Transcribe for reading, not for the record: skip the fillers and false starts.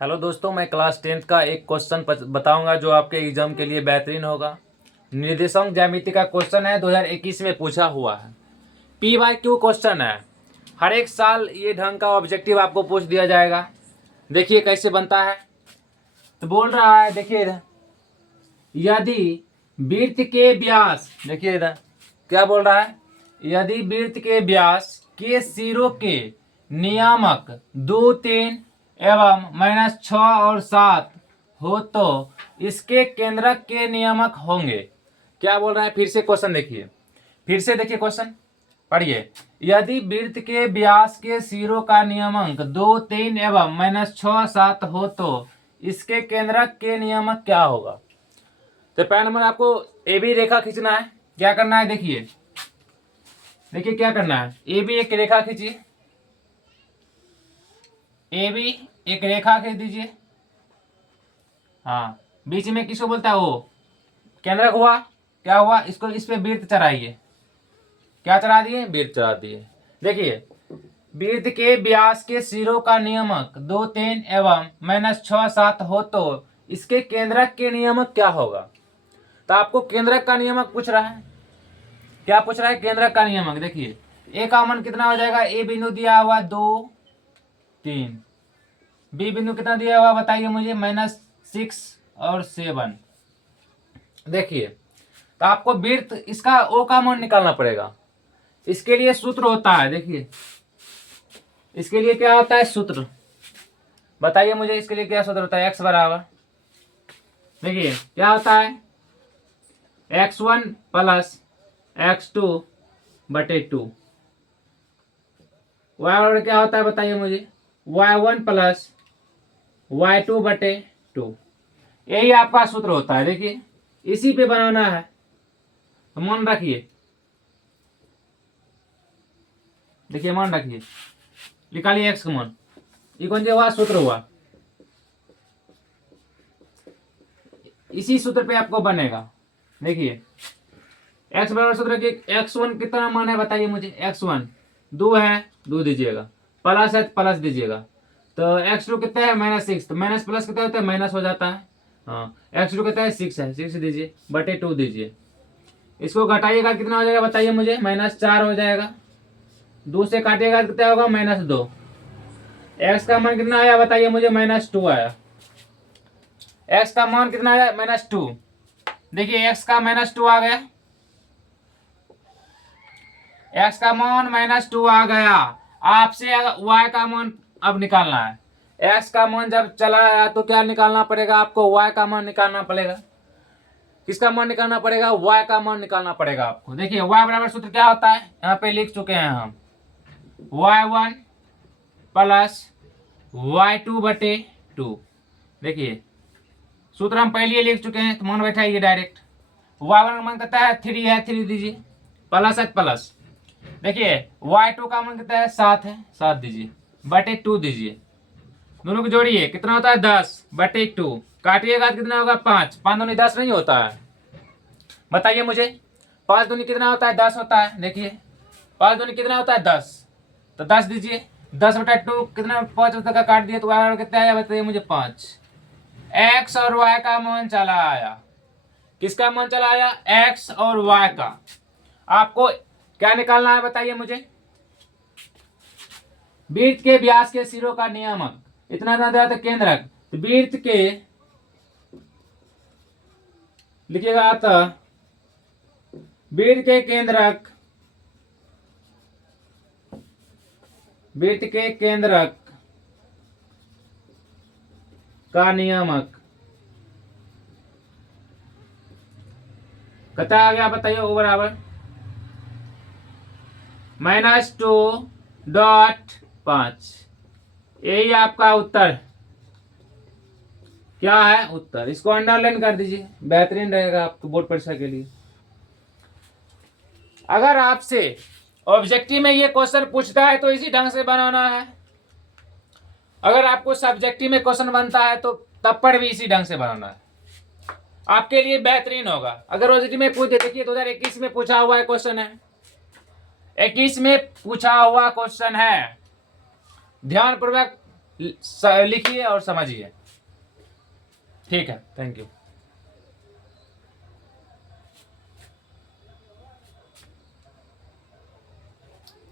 Hello दोस्तों, मैं class 10th का एक क्वेश्चन बताऊंगा जो आपके एग्जाम के लिए बेहतरीन होगा। निर्देशांक ज्यामिति का क्वेश्चन है, 2021 में पूछा हुआ है। पी वाई क्यू क्वेश्चन है। हर एक साल ये ढंग का ऑब्जेक्टिव आपको पूछ दिया जाएगा। देखिए कैसे बनता है। तो बोल रहा है, देखिए इधर, यदि वृत्त के व्यास, देखिए इधर क्या बोल रहा है, यदि वृत्त के व्यास के सिरों के नियामक 2, 3 एवं -6 और 7 हो तो इसके केंद्रक के नियामक होंगे। क्या बोल रहा है, फिर से क्वेश्चन देखिए, फिर से देखिए क्वेश्चन पढ़िए। यदि वृत्त के व्यास के सिरों का नियमांक 2, 3 एवं -6, 7 हो तो इसके केंद्रक के नियामक क्या होगा। तो पहला नंबर आपको ए बी रेखा खींचना है। क्या करना है, देखिए देखिए क्या करना है, ए बी एक रेखा खींचिए, ए बी एक रेखा खींच दीजिए। हाँ, बीच में किसको बोलता है, वो केंद्रक हुआ। क्या हुआ, इसको इस पे वृत्त चढ़ाइए। क्या चढ़ा दिए, वृत्त चढ़ा दिए। देखिए वृत्त के व्यास के सिरों का नियमक 2, 3 एवं -6, 7 हो तो इसके केंद्रक के नियमक क्या होगा। तो आपको केंद्रक का नियमक पूछ रहा है। क्या पूछ रहा है, केंद्रक का नियमक। देखिए ए का मान कितना हो जाएगा, ए बिंदु दिया हुआ 2, 3, बी बिंदु कितना दिया हुआ बताइए मुझे, -6 और 7। देखिए तो आपको वृत्त इसका ओ का मान निकालना पड़ेगा। इसके लिए सूत्र होता है, देखिए इसके लिए क्या होता है सूत्र, बताइए मुझे इसके लिए क्या सूत्र होता है। x बराबर, देखिए क्या होता है, x1 प्लस x2 बटे 2। y बराबर क्या होता है बताइए मुझे, y1 प्लस y2 बटे 2। यही आपका सूत्र होता है। देखिए इसी पे बनाना है, तो मान रखिए, देखिए मान रखिए, निकालिए x का मान। ये कौन सा हुआ, सूत्र हुआ। इसी सूत्र पे आपको बनेगा। देखिए x बराबर सूत्र की x1 कितना मान है बताइए मुझे, x1 2 है, 2 दीजिएगा, प्लस है प्लस दीजिएगा। तो x2 कितना है, -6, तो माइनस प्लस कितना होता है, माइनस हो जाता है। हाँ, x2 कितना है, 6 है, 6 दीजिए बटे 2 दीजिए। इसको घटाइएगा कितना हो जाएगा बताइए मुझे, -4 हो जाएगा। 2 से काटिएगा कितना होगा, -2। x का मान कितना आया बताइए मुझे, -2 आया। x का मान कितना आया, -2। देखिए x का -2 आ गया, x का मान -2 आ गया। आपसे y का मान अब निकालना है। x का मान जब चला आया तो क्या निकालना पड़ेगा आपको, y का मान निकालना पड़ेगा। किसका मान निकालना पड़ेगा, y का मान निकालना पड़ेगा आपको। देखिए y बराबर सूत्र क्या होता है, यहाँ पे लिख चुके हैं हम, y1 प्लस y2 बटे 2। देखिए सूत्र हम पहले लिख चुके हैं, तो मान बैठाइए डायरेक्ट। y1 का मान कितना है, 3 है, 3 दीजिए, प्लस है प्लस। देखिए y2 का मान कितना है, 7 है, 7 दीजिए बटे 2 दीजिए। दोनों को जोड़िए कितना होता है, 10 बटे 2। काटिएगा कितना होगा, 5, 5 दूनी 10 नहीं होता है, बताइए मुझे। 5 दूनी कितना होता है, 10 होता है। देखिए 5 दूनी कितना होता है, 10, तो 10 दीजिए। 10 बटा 2 कितना, 5 का काट दिए तो y कितना है बताइए मुझे, 5। x और y का मान चला आया। किसका मान चला आया, x और y का। आपको क्या निकालना है बताइए मुझे, वृत्त के व्यास के सिरों का नियामक, इतना ना दिया तो केंद्रक। तो वृत्त के लिखिएगा आता, वृत्त के केंद्रक, वृत्त के केंद्रक का नियामक कितना आ गया बताइए, ओ बराबर -2.5। यही आपका उत्तर क्या है, उत्तर। इसको अंडरलाइन कर दीजिए, बेहतरीन रहेगा आपको बोर्ड परीक्षा के लिए। अगर आपसे ऑब्जेक्टिव में ये क्वेश्चन पूछता है तो इसी ढंग से बनाना है। अगर आपको सब्जेक्टिव में क्वेश्चन बनता है तो तब पर भी इसी ढंग से बनाना है, आपके लिए बेहतरीन होगा। अगर ऑब्जेक्टिव में पूछ दे, देखिए 2021 में पूछा हुआ है क्वेश्चन है, 21 में पूछा हुआ क्वेश्चन है, ध्यान पूर्वक लिखिए और समझिए। ठीक है, थैंक यू।